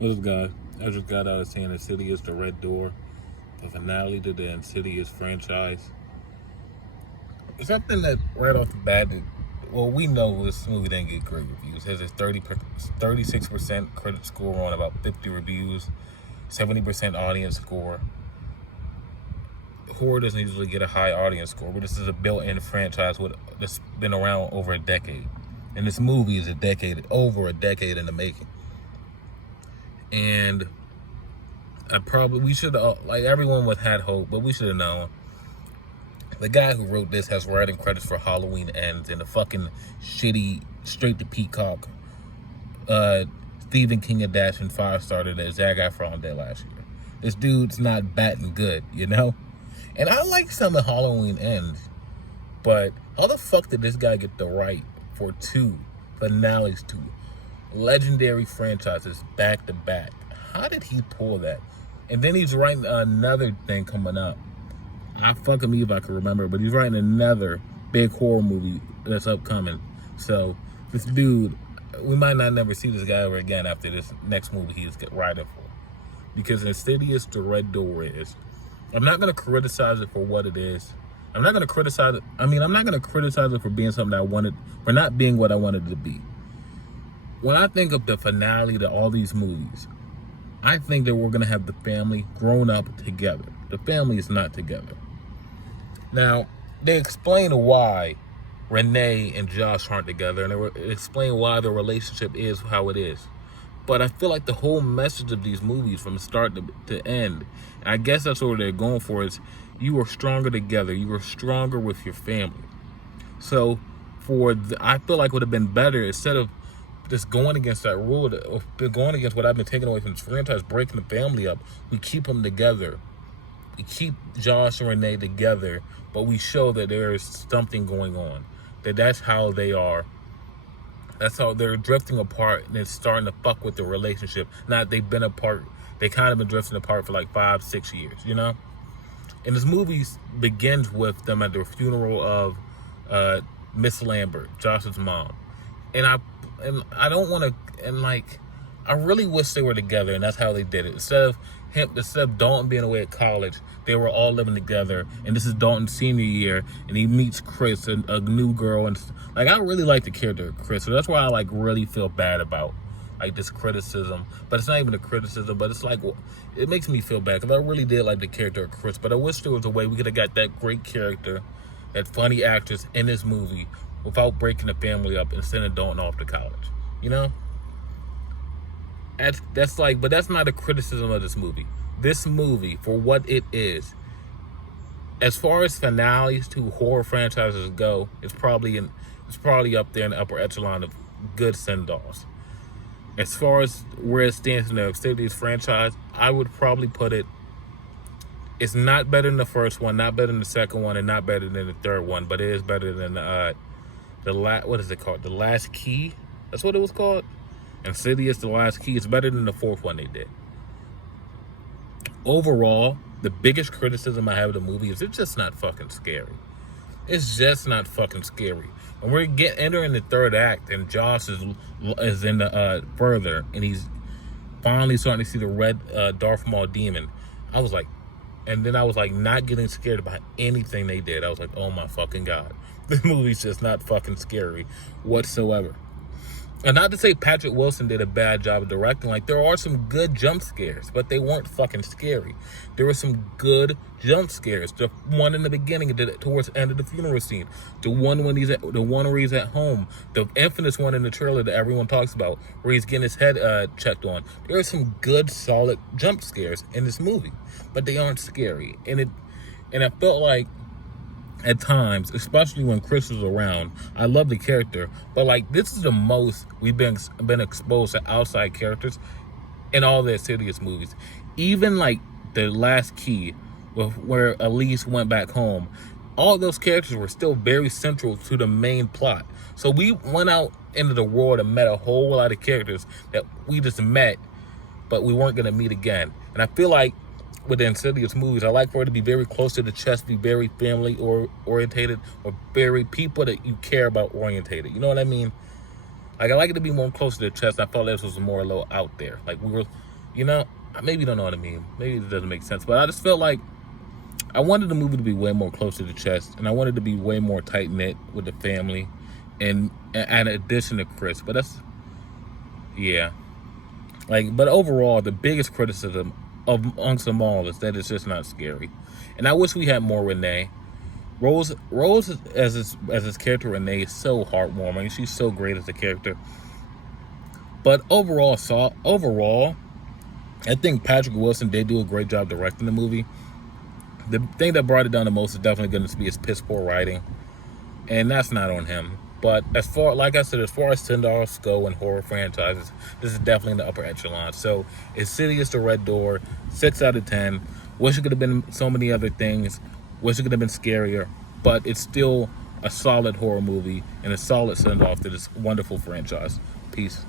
What's up, guys? I just got out of seeing Insidious, the Red Door, the finale to the Insidious franchise. It's something that right off the bat, well, we know this movie didn't get great reviews. It has a 36% critic score on about 50 reviews, 70% audience score. Horror doesn't usually get a high audience score, but this is a built-in franchise that's been around over a decade. And this movie is over a decade in the making. And we should like everyone would had hope, but we should have known. The guy who wrote this has writing credits for Halloween Ends and the fucking shitty Straight to Peacock Stephen King adaptation Firestarter that Zac Efron did last year. This dude's not batting good, you know? And I like some of Halloween Ends, but how the fuck did this guy get the right for two finales to legendary franchises back to back? How did he pull that? And then he's writing another thing coming up. I fucking me if I can remember, but he's writing another big horror movie that's upcoming. So this dude, we might not never see this guy ever again after this next movie he's writing for. Because Insidious, the Red Door is. I'm not gonna criticize it for what it is. I'm not gonna criticize it. I'm not gonna criticize it for being something for not being what I wanted it to be. When I think of the finale to all these movies, I think that we're going to have the family grown up together. The family is not together. Now, they explain why Renee and Josh aren't together, and they explain why their relationship is how it is. But I feel like the whole message of these movies from start to end, and I guess that's what they're going for, is you are stronger together. You are stronger with your family. So, I feel like it would have been better instead of just going against that rule, going against what I've been taking away from this franchise, breaking the family up. We keep them together. We keep Josh and Renee together, but we show that there is something going on. That's how they are. That's how they're drifting apart, and it's starting to fuck with the relationship. Not they've been apart. They kind of been drifting apart for like 5-6 years, you know? And this movie begins with them at the funeral of Miss Lambert, Josh's mom. And I don't want to, and like, I really wish they were together, and that's how they did it. Instead of Dalton being away at college, they were all living together, and this is Dalton's senior year, and he meets Chris, a new girl, and like, I really like the character of Chris, so that's why I like really feel bad about like this criticism. But it's not even a criticism, but it's like, it makes me feel bad, because I really did like the character of Chris, but I wish there was a way we could have got that great character, that funny actress in this movie, without breaking the family up and sending Dalton off to college, you know? That's like, but that's not a criticism of this movie. This movie, for what it is, as far as finales to horror franchises go, it's probably up there in the upper echelon of good send-offs. As far as where it stands in the Insidious franchise, I would probably put it, it's not better than the first one, not better than the second one, and not better than the third one, but it is better than what is it called? The Last Key? That's what it was called? Insidious, The Last Key. It's better than the fourth one they did. Overall, the biggest criticism I have of the movie is it's just not fucking scary. It's just not fucking scary. When we're entering the third act and Josh is in the further, and he's finally starting to see the red Darth Maul demon, I was like not getting scared about anything they did. I was like, oh my fucking God. This movie's just not fucking scary whatsoever. And not to say Patrick Wilson did a bad job of directing. Like, there are some good jump scares, but they weren't fucking scary. There were some good jump scares. The one in the beginning, towards the end of the funeral scene. The one where he's at home. The infamous one in the trailer that everyone talks about, where he's getting his head checked on. There are some good, solid jump scares in this movie, but they aren't scary. And I felt like, at times, especially when Chris was around, I love the character, but like, this is the most we've been exposed to outside characters in all the Insidious movies. Even like The Last Key, where Elise went back home, all those characters were still very central to the main plot. So we went out into the world and met a whole lot of characters that we just met, but we weren't going to meet again. And I feel like with the Insidious movies, I like for it to be very close to the chest, be very family orientated, or very people that you care about orientated. You know what I mean? Like, I like it to be more close to the chest. I felt this was more a little out there. Like, You know, maybe you don't know what I mean. Maybe it doesn't make sense. But I just felt like I wanted the movie to be way more close to the chest, and I wanted to be way more tight knit with the family, and in addition to Chris. But that's, yeah. Like, but overall, the biggest criticism amongst them all is that it's just not scary. And I wish we had more Renee. Rose as his character Renee is so heartwarming. She's so great as a character. But overall, I think Patrick Wilson did do a great job directing the movie. The thing that brought it down the most is definitely going to be his piss poor writing, and that's not on him. But as far, like I said, as far as $10 go in horror franchises, this is definitely in the upper echelon. So, Insidious, The Red Door, 6 out of 10. Wish it could have been so many other things. Wish it could have been scarier, but it's still a solid horror movie and a solid send-off to this wonderful franchise. Peace.